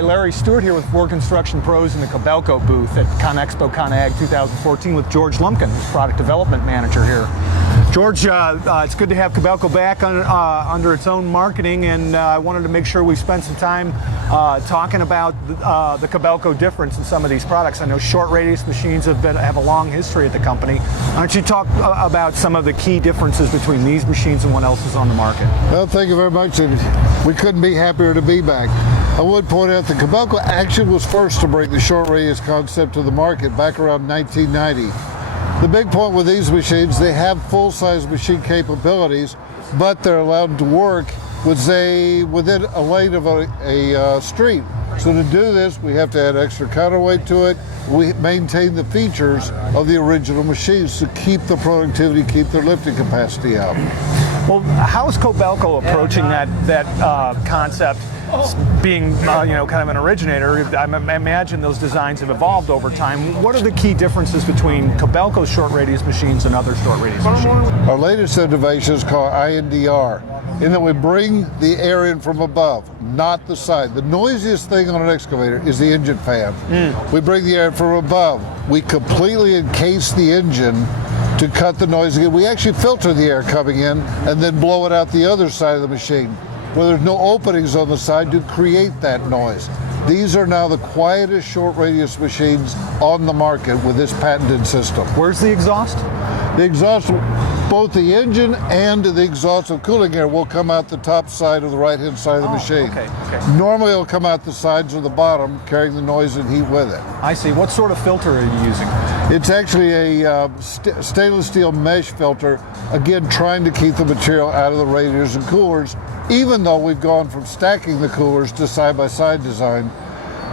Hi, Larry Stewart here with Ford Construction Pros in the Kobelco booth at CONEXPO-CON Ag 2014 with George Lumpkin, who's Product Development Manager here. George, it's good to have Kobelco back under its own marketing, and I wanted to make sure we spent some time talking about the Kobelco difference in some of these products. I know short radius machines have a long history at the company. Why don't you talk about some of the key differences between these machines and what else is on the market? Well, thank you very much, and we couldn't be happier to be back. I would point out that Kobelco actually was first to bring the short radius concept to the market back around 1990. The big point with these machines, they have full-size machine capabilities, but they're allowed to work within a lane of a street. So to do this, we have to add extra counterweight to it. We maintain the features of the original machines to keep the productivity, keep their lifting capacity up. Well, how is Kobelco approaching that concept? Being kind of an originator, I imagine those designs have evolved over time. What are the key differences between Kobelco's short radius machines and other short radius machines? Our latest innovation is called INDR, in that we bring the air in from above, not the side. The noisiest thing on an excavator is the engine fan. We bring the air from above. We completely encase the engine to cut the noise again. We actually filter the air coming in and then blow it out the other side of the machine, where there's no openings on the side to create that noise. These are now the quietest short radius machines on the market with this patented system. Where's the exhaust? The exhaust, both the engine and the exhaust of cooling air will come out the top side of the right-hand side of the machine. Okay. Normally it'll come out the sides or the bottom, carrying the noise and heat with it. I see. What sort of filter are you using? It's actually a stainless steel mesh filter, again trying to keep the material out of the radiators and coolers, even though we've gone from stacking the coolers to side-by-side design,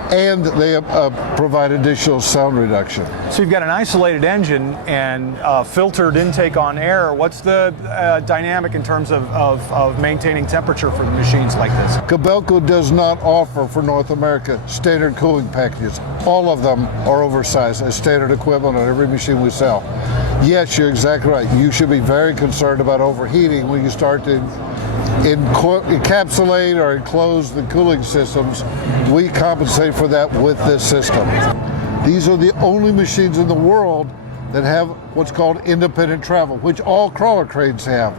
and they provide additional sound reduction. So you've got an isolated engine and filtered intake on air. What's the dynamic in terms of maintaining temperature for the machines like this? Kobelco does not offer for North America standard cooling packages. All of them are oversized as standard equipment on every machine we sell. Yes, you're exactly right. You should be very concerned about overheating when you start to encapsulate or enclose the cooling systems. We compensate for that with this system. These are the only machines in the world that have what's called independent travel, which all crawler cranes have,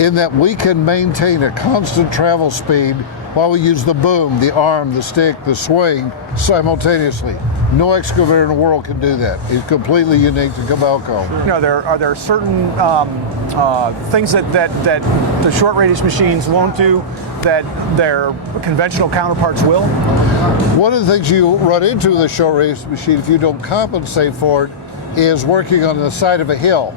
in that we can maintain a constant travel speed while we use the boom, the arm, the stick, the swing simultaneously. No excavator in the world can do that. It's completely unique to Kobelco. Are there certain things that the short radius machines won't do that their conventional counterparts will? One of the things you run into with a short radius machine, if you don't compensate for it, is working on the side of a hill.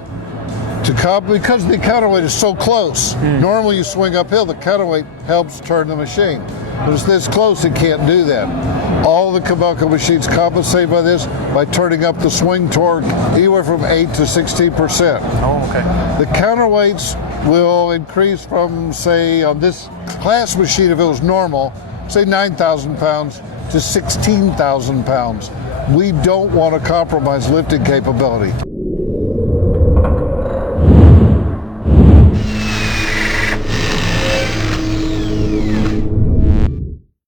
Because the counterweight is so close. Normally you swing uphill, the counterweight helps turn the machine. But it's this close, it can't do that. All the Kobelco machines compensate by this by turning up the swing torque anywhere from 8 to 16%. Oh, okay. The counterweights will increase from, say, on this class machine, if it was normal, say 9,000 pounds to 16,000 pounds. We don't want to compromise lifting capability.